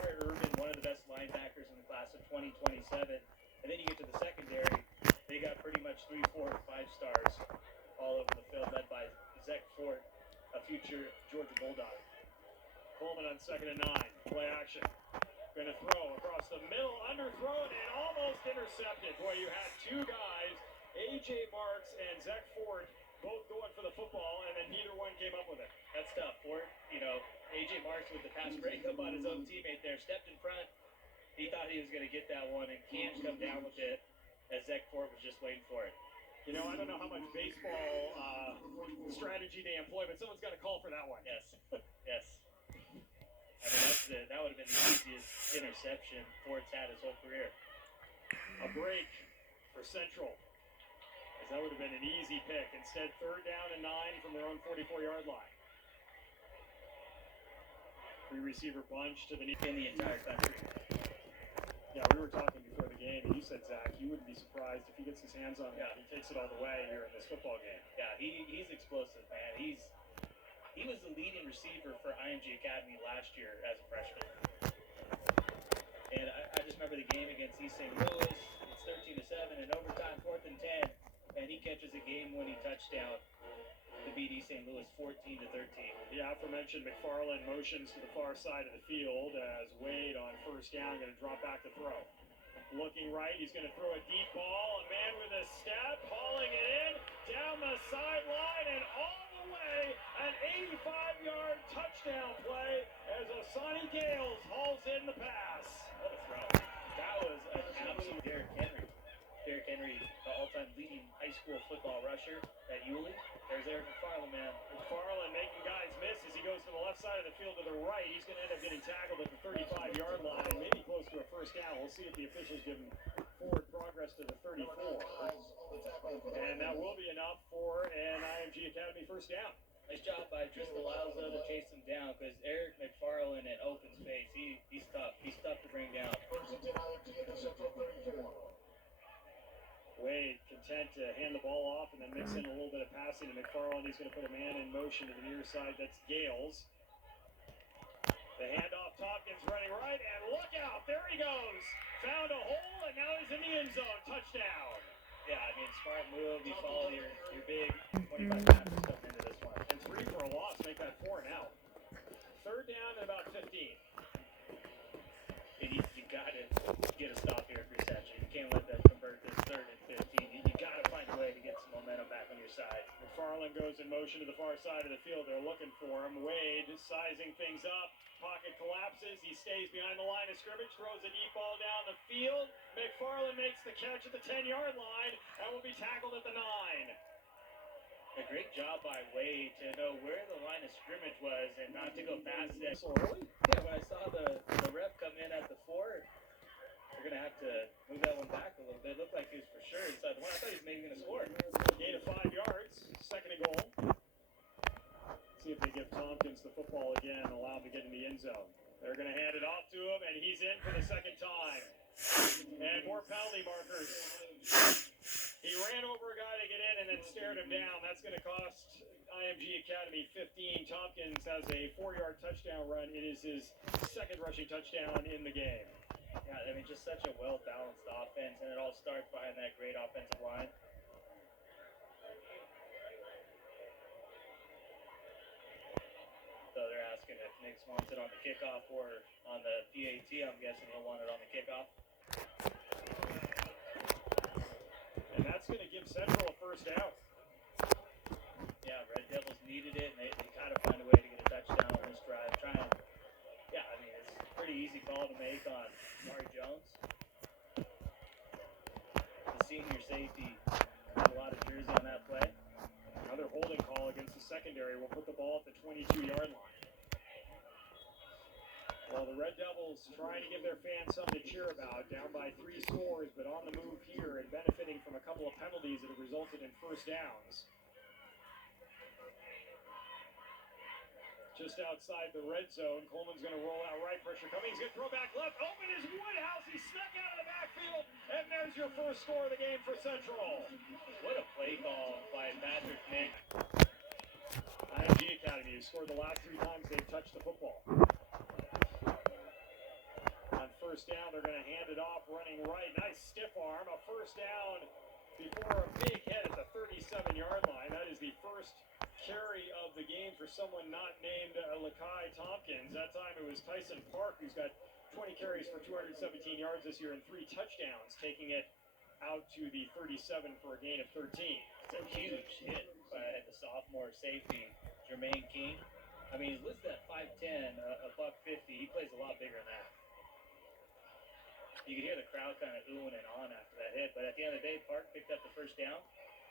Demar Irvin, one of the best linebackers in the class of 2027. And then you get to the secondary, they got pretty much 3, 4, 5 stars all over the field, led by Zach Fort, a future Georgia Bulldog. Coleman on 2nd and 9. Play action. Going to throw across the middle, underthrown, and almost intercepted. Boy, you had two guys, A.J. Marks and Zach Ford, both going for the football, and then neither one came up with it. That's tough. Ford, A.J. Marks with the pass breakup on his own teammate there, stepped in front. He thought he was going to get that one and can't come down with it as Zach Ford was just waiting for it. I don't know how much baseball strategy they employ, but someone's got to call for that one. Yes, yes. I mean, that would have been the easiest interception Ford's had his whole career. A break for Central, as that would have been an easy pick. Instead, 3rd down and 9 from their own 44-yard line. 3-receiver bunch to the knee. In the entire country. Yeah, we were talking before the game, and you said, Zach, you wouldn't be surprised if he gets his hands on it. He takes it all the way here in this football game. Yeah, he's explosive, man. He was the leading receiver for IMG Academy last year as a freshman. And I just remember the game against East St. Louis. It's 13-7 in overtime, 4th and 10, and he catches a game-winning touchdown to beat East St. Louis 14-13. The aforementioned McFarland motions to the far side of the field as Wade on 1st down going to drop back to throw. Looking right, he's going to throw a deep ball. A man with a step, hauling it in, down the sideline, and all the way, an 85-yard touchdown play as Asani Gales hauls in the pass. What a throw. That was an absolute Derrick Henry. Derrick Henry, the all-time leading high school football rusher at Yulee. There's Eric McFarland, man. McFarland making guys miss as he goes to the left side of the field to the right. He's going to end up getting tackled at the 35-yard line, maybe close to a 1st down. We'll see if the officials give him forward progress to the 34. And that will be enough for an IMG Academy 1st down. Nice job by Driscoll Alzo to chase him down, because Eric McFarland in open space, he's tough. He's tough to bring down. Wade content to hand the ball off and then mix in a little bit of passing to McFarland. He's going to put a man in motion to the near side. That's Gales. The handoff, Tompkins running right, and look out, there he goes. Found a hole, and now he's in the end zone. Touchdown. Yeah, I mean, smart move. You follow your big 25 tackles coming into this one. And 3 for a loss, make that 4 now. 3rd down and about 15. And you got to get a stop here at reception. You can't let that convert this 3rd and 15. You got to find a way to get some momentum back on your side. McFarland goes in motion to the far side of the field. They're looking for him. Wade sizing things up. Pocket collapses. He stays behind the line of scrimmage. Throws a deep ball down the field. McFarland makes the catch at the 10-yard line and will be tackled at the 9. A great job by Wade to know where the line of scrimmage was and not to go past it. So early? Yeah, when I saw the ref come in at the 4, they're going to have to move that one back a little bit. It looked like he was for sure inside the 1. I thought he was maybe going to score. Gain of 5 yards. 2nd and goal. See if they give Tompkins the football again and allow him to get in the end zone. They're going to hand it off to him, and he's in for the 2nd time. And more penalty markers. He ran over a guy to get in and then stared him down. That's going to cost IMG Academy 15. Tompkins has a 4-yard touchdown run. It is his 2nd rushing touchdown in the game. Yeah, I mean, just such a well-balanced offense, and it all starts behind that great offensive line. So they're asking if Nix wants it on the kickoff or on the PAT. I'm guessing he'll want it on the kickoff. And that's going to give Central a 1st down. Yeah, Red Devils needed it, and they got to find a way to get a touchdown on this drive. Yeah, I mean, it's a pretty easy call to make on Mari Jones. The senior safety had a lot of jersey on that play. Another holding call against the secondary will put the ball at the 22-yard line. Well, the Red Devils trying to give their fans something to cheer about, down by 3 scores, but on the move here and benefiting from a couple of penalties that have resulted in 1st downs. Just outside the red zone, Coleman's going to roll out right, pressure coming, he's going to throw back left, open is Woodhouse, he snuck out of the backfield, and there's your 1st score of the game for Central. What a play call by Patrick Nick. IMG Academy has scored the last 3 times they've touched the football. first down. They're going to hand it off running right. Nice stiff arm. A first down before a big hit at the 37-yard line. That is the first carry of the game for someone not named Lakai Tompkins. That time it was Tyson Park, who's got 20 carries for 217 yards this year and 3 touchdowns, taking it out to the 37 for a gain of 13. It's a huge hit by the sophomore safety, Jermaine King. I mean, he's listed at 5'10", a buck 50. He plays a lot bigger than that. You could hear the crowd kind of oohing and on after that hit, but at the end of the day, Park picked up the first down.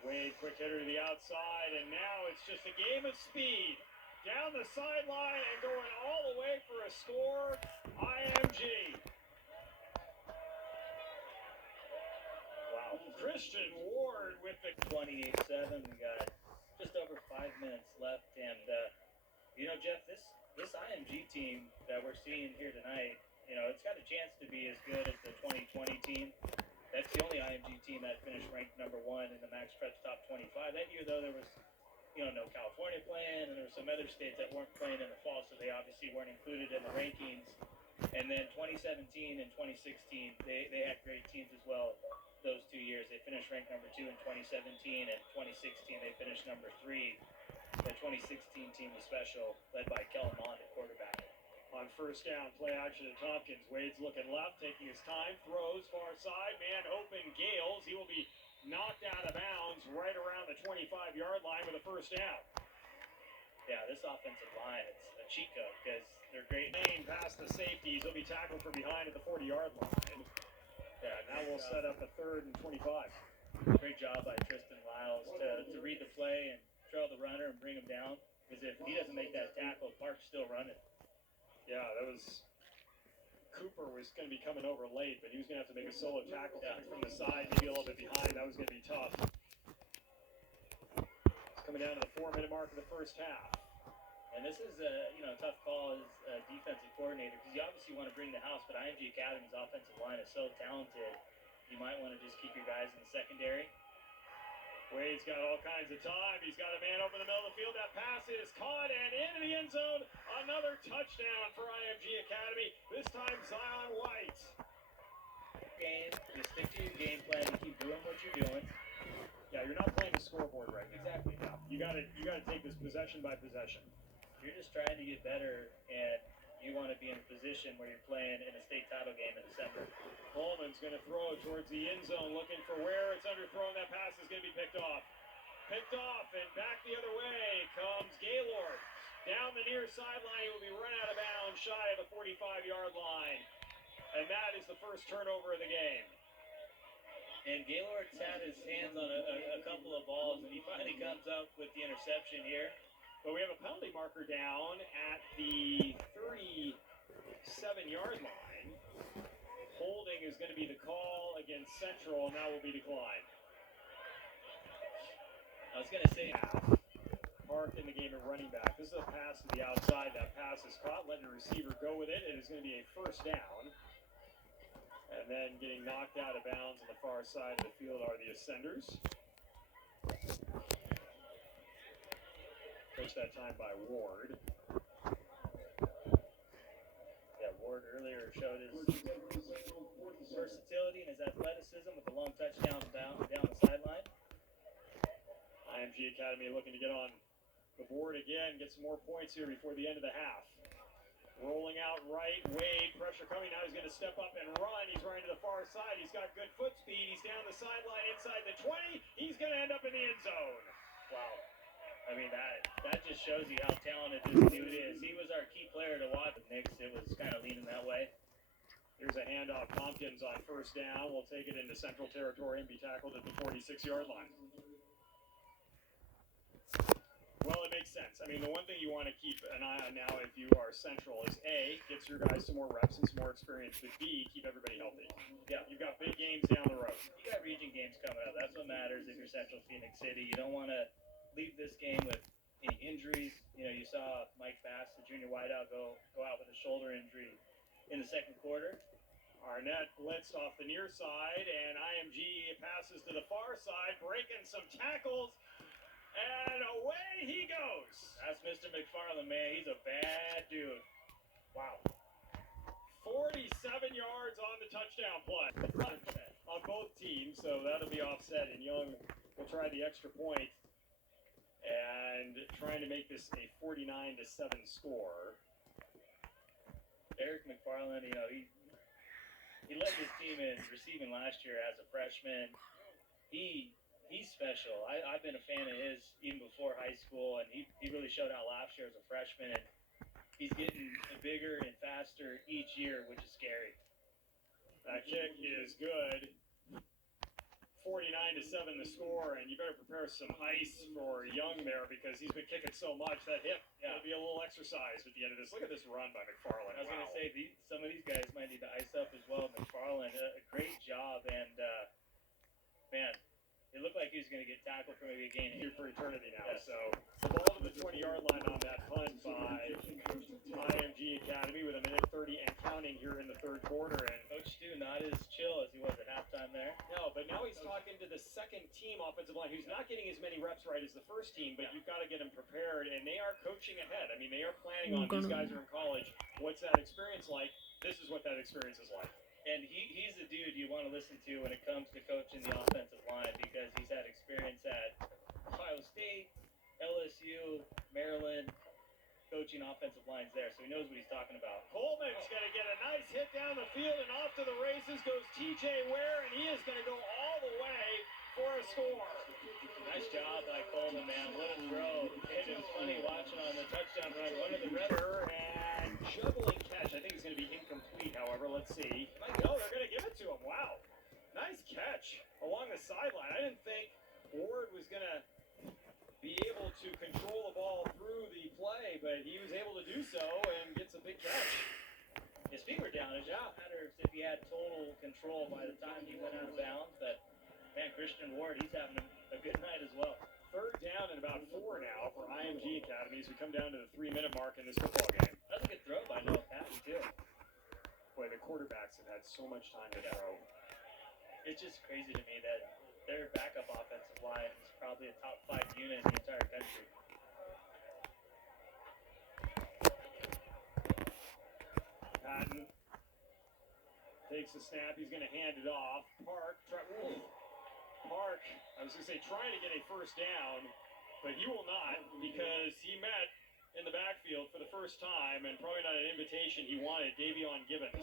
Wade, quick hitter to the outside, and now it's just a game of speed. Down the sideline and going all the way for a score, IMG. Wow. Christian Ward with the 28-7. We got just over 5 minutes left, and Jeff, this IMG team that we're seeing here tonight, it's got a chance to be as good as the 2020 team. That's the only IMG team that finished ranked number 1 in the Max Preps Top 25. That year, though, there was, no California playing, and there were some other states that weren't playing in the fall, so they obviously weren't included in the rankings. And then 2017 and 2016, they had great teams as well. Those 2 years, they finished ranked number 2 in 2017, and 2016 they finished number 3. The 2016 team was special, led by Kellen Mond at quarterback. On first down, play action to Tompkins. Wade's looking left, taking his time, throws far side, man open, Gales. He will be knocked out of bounds right around the 25-yard line with a first down. Yeah, this offensive line, it's a cheat code because they're great. Main past the safeties. He'll be tackled from behind at the 40-yard line. Yeah, now we'll set up a 3rd and 25. Great job by Tristan Lyles to read the play and trail the runner and bring him down. Because if he doesn't make that tackle, Park's still running. Yeah, that was... Cooper was going to be coming over late, but he was going to have to make a solo tackle from the side, maybe a little bit behind. That was going to be tough. It's coming down to the 4-minute mark of the first half. And this is a tough call as a defensive coordinator because you obviously want to bring the house, but IMG Academy's offensive line is so talented, you might want to just keep your guys in the secondary. Wade's got all kinds of time. He's got a man open the middle of the field. That pass is caught and into the end zone. Another touchdown for IMG Academy. This time Zion White. Game, just stick to your game plan and keep doing what you're doing. Yeah, you're not playing the scoreboard right now. Exactly. Yeah, you gotta take this possession by possession. You're just trying to get better, and you want to be in a position where you're playing in a state title game in December. Coleman's going to throw towards the end zone, looking for where it's underthrown. That pass is going to be picked off. Picked off, and back the other way comes Gaylord. Down the near sideline, he will be run out of bounds, shy of the 45-yard line. And that is the first turnover of the game. And Gaylord's had his hands on a couple of balls, and he finally comes up with the interception here. But we have a penalty marker down at the 37-yard line. Holding is going to be the call against Central, and that will be declined. I was going to say, Park in the game at running back. This is a pass to the outside. That pass is caught, letting the receiver go with it. It is going to be a first down. And then getting knocked out of bounds on the far side of the field are the Ascenders. Coached that time by Ward. Yeah, Ward earlier showed his versatility and his athleticism with a long touchdown down the sideline. IMG Academy looking to get on the board again, get some more points here before the end of the half. Rolling out right, Wade, pressure coming now. He's going to step up and run. He's running to the far side. He's got good foot speed. He's down the sideline inside the 20. He's going to end up in the end zone. Wow. I mean, that just shows you how talented this dude is. He was our key player to watch with Knicks. It was kind of leaning that way. Here's a handoff. Tompkins on first down. We'll take it into Central Territory and be tackled at the 46-yard line. Well, it makes sense. I mean, the one thing you want to keep an eye on now if you are Central is A, gets your guys some more reps and some more experience, but B, keep everybody healthy. Yeah. You've got big games down the road. You got region games coming up. That's what matters if you're Central Phoenix City. You don't want to leave this game with any injuries. You saw Mike Bass, the junior wideout, go out with a shoulder injury in the second quarter. Arnett blitzed off the near side, and IMG passes to the far side, breaking some tackles. And away he goes. That's Mr. McFarland, man. He's a bad dude. Wow. 47 yards the touchdown play 100%. on both teams, so that'll be offset, and Young will try the extra point and trying to make this a 49-7 score. Eric McFarland, you know, he led his team in receiving last year as a freshman. He's special. I've been a fan of his even before high school, and he really showed out last year as a freshman. And he's getting bigger and faster each year, which is scary. That kick is good. 49-7 the score, and you better prepare some ice for Young there because he's been kicking so much. That hip will be a little exercise at the end of this. Look at this run by McFarland. I was going to say, some of these guys might need to ice up as well. McFarland, a great job, and man, it looked like he was going to get tackled for maybe a gain Here for eternity now. Yes. So the ball to the 20-yard line on that punt by IMG Academy with 1:30 and counting here in the third quarter. And Coach Stu not as chill as he was at halftime there. no, but now he's talking to the second team offensive line who's not getting as many reps right as the first team, but you've got to get them prepared, and they are coaching ahead. I mean, they are planning on these guys are in college. What's that experience like? This is what that experience is like. And he's the dude you want to listen to when it comes to coaching the offensive line because he's had experience at Ohio State, LSU, Maryland, coaching offensive lines there, so he knows what he's talking about. Coleman's going to get a nice hit down the field, and off to the races goes TJ Ware, and he is going to go all the way for a score. Nice job by Coleman, man. What a throw. And it was funny watching on the touchdown run. One of the And juggling catch. I think it's going to be incomplete, however. Let's see. No, they're going to give it to him. Wow. Nice catch along the sideline. I didn't think Ward was going to be able to control the ball through the play, but he was able to do so and gets a big catch. His feet were down. It didn't matter if he had total control by the time he went out of bounds, but man, Christian Ward, he's having a good night as well. Third down and about 4 now for IMG Academy as we come down to the 3-minute mark in this football game. That was a good throw by Noah Patton, too. Boy, the quarterbacks have had so much time to throw. It's just crazy to me that their backup offensive line is probably a top 5 unit in the entire country. Patton takes the snap. He's going to hand it off. Park, I was going to say trying to get a first down, but he will not because he met in the backfield for the first time and probably not an invitation he wanted, Davion Gibbons.